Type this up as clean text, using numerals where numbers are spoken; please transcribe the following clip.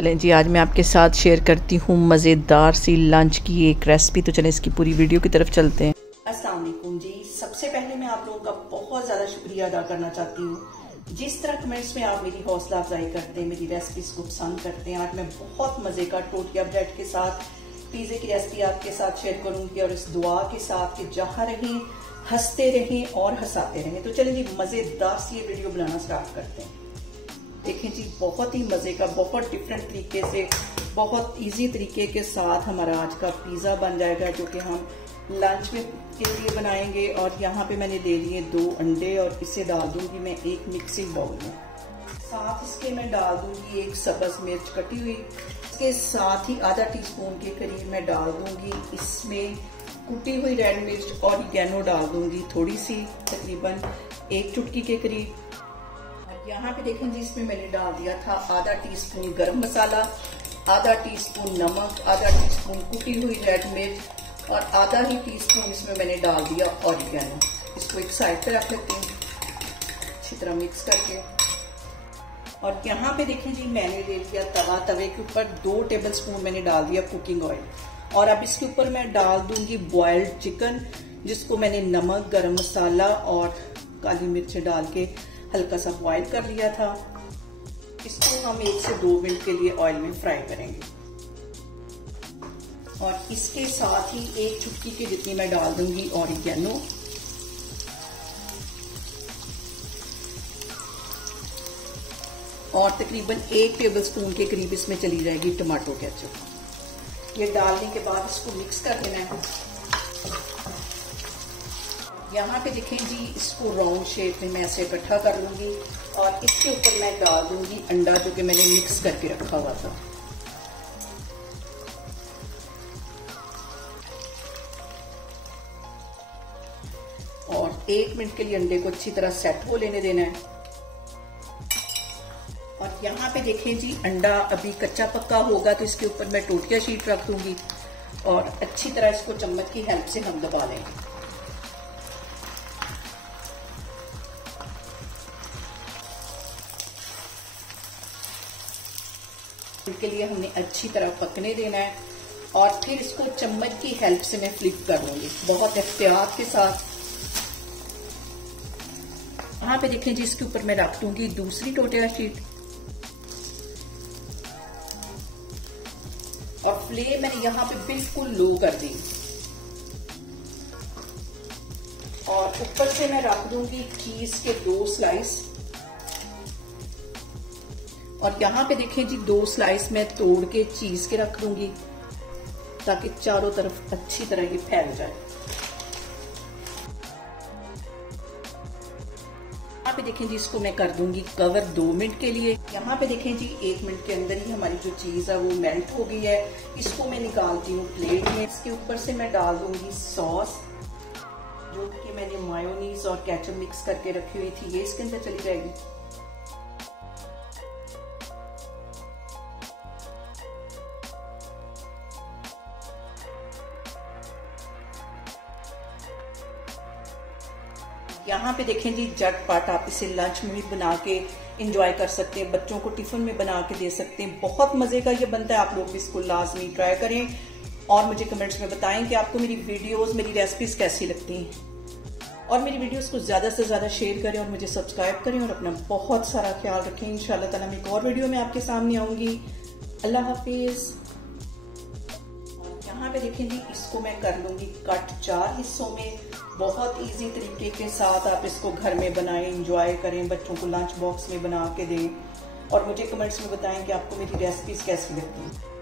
चलें जी, आज मैं आपके साथ शेयर करती हूँ मज़ेदार सी लंच की एक रेसिपी। तो चलें इसकी पूरी वीडियो की तरफ चलते हैं। अस्सलाम वालेकुम जी। सबसे पहले मैं आप लोगों का बहुत ज़्यादा शुक्रिया अदा करना चाहती हूँ। जिस तरह कमेंट्स में आप मेरी हौसला अफजाई करते हैं, मेरी रेसिपीज़ को पसंद करते हैं। आज मैं बहुत मज़े का टोटिया ब्रेड के साथ पिज़्ज़े की रेसिपी आपके साथ शेयर करूँगी, और इस दुआ के साथ कि जहाँ रहें हंसते रहें और हंसाते रहें। तो चलिए जी, मज़ेदार सी ये वीडियो बनाना स्टार्ट करते हैं। देखें जी, बहुत ही मज़े का, बहुत डिफरेंट तरीके से, बहुत इजी तरीके के साथ हमारा आज का पिज़्ज़ा बन जाएगा, जो कि हम लंच में के लिए बनाएंगे। और यहाँ पे मैंने ले लिए 2 अंडे और इसे डाल दूंगी मैं एक मिक्सिंग बाउल में। साथ इसके मैं डाल दूंगी 1 सब्ज़ मिर्च कटी हुई। इसके साथ ही आधा टीस्पून के करीब मैं डाल दूंगी इसमें कुटी हुई रेड मिर्च, और ऑरिगेनो डाल दूंगी थोड़ी सी, तकरीबन 1 चुटकी के करीब। यहाँ पे देखें जी, इसमें मैंने डाल दिया था आधा टीस्पून गरम मसाला, आधा टीस्पून नमक, आधा टीस्पून कुटी हुई रेड मिर्च, और आधा ही टीस्पून इसमें मैंने डाल दिया ऑरिगेनो। इसको एक साइड पे रख लेते हैं अच्छी तरह मिक्स करके। और यहाँ पे देखें जी, मैंने ले लिया तवा। तवे के ऊपर 2 टेबलस्पून मैंने डाल दिया कुकिंग ऑयल, और अब इसके ऊपर मैं डाल दूंगी बॉइल्ड चिकन, जिसको मैंने नमक, गरम मसाला और काली मिर्च डाल के हल्का सा बॉईल कर लिया था। इसको हम 1 से 2 मिनट के लिए ऑयल में फ्राई करेंगे। और इसके साथ ही 1 चुटकी की जितनी मैं डाल दूंगी ऑरिगेनो, और तकरीबन 1 टेबलस्पून के करीब इसमें चली जाएगी टमाटो केचप। ये डालने के बाद इसको मिक्स कर देना है। यहाँ पे देखें जी, इसको राउंड शेप में मैं ऐसे इकट्ठा कर लूंगी, और इसके ऊपर मैं डाल दूंगी अंडा, जो कि मैंने मिक्स करके रखा हुआ था। और 1 मिनट के लिए अंडे को अच्छी तरह सेट हो लेने देना है। और यहाँ पे देखें जी, अंडा अभी कच्चा पक्का होगा, तो इसके ऊपर मैं टोटिया शीट रख दूंगी, और अच्छी तरह इसको चम्मच की हेल्प से हम दबा लेंगे। के लिए हमने अच्छी तरह पकने देना है, और फिर इसको चम्मच की हेल्प से मैं फ्लिप कर लूंगी बहुत एहतियात के साथ। यहाँ पे देखें जी, इसके ऊपर मैं रख दूंगी दूसरी टोटिया शीट, और फ्लेम मैंने यहाँ पे बिल्कुल लो कर दी, और ऊपर से मैं रख दूंगी चीज के 2 स्लाइस। और यहाँ पे देखें जी, 2 स्लाइस मैं तोड़ के चीज के रख दूंगी, ताकि चारों तरफ अच्छी तरह ये फैल जाए। यहाँ पे देखें जी, इसको मैं कर दूंगी कवर 2 मिनट के लिए। यहाँ पे देखें जी, 1 मिनट के अंदर ही हमारी जो चीज है वो मेल्ट हो गई है। इसको मैं निकालती हूँ प्लेट में। इसके ऊपर से मैं डाल दूंगी सॉस, जो कि मैंने मायोनीज और केचप मिक्स करके रखी हुई थी, ये इसके अंदर चली जाएगी। यहाँ पे देखें जी, झटपट आप इसे लंच में भी बना के इंजॉय कर सकते हैं, बच्चों को टिफिन में बना के दे सकते हैं। बहुत मजे का ये बनता है। आप लोग भी इसको लाजमी ट्राई करें, और मुझे कमेंट्स में बताएं कि आपको मेरी वीडियोस, मेरी रेसिपीज कैसी लगती हैं। और मेरी वीडियोस को ज्यादा से ज्यादा शेयर करें, और मुझे सब्सक्राइब करें, और अपना बहुत सारा ख्याल रखें। इंशाल्लाह ताला मैं एक और वीडियो में आपके सामने आऊंगी। अल्लाह हाफिज। यहाँ पे देखें जी, इसको मैं कर लूंगी कट 4 हिस्सों में। बहुत इजी तरीके के साथ आप इसको घर में बनाएं, एंजॉय करें, बच्चों को लंच बॉक्स में बना के दें, और मुझे कमेंट्स में बताएं कि आपको मेरी रेसिपीज कैसी लगती हैं।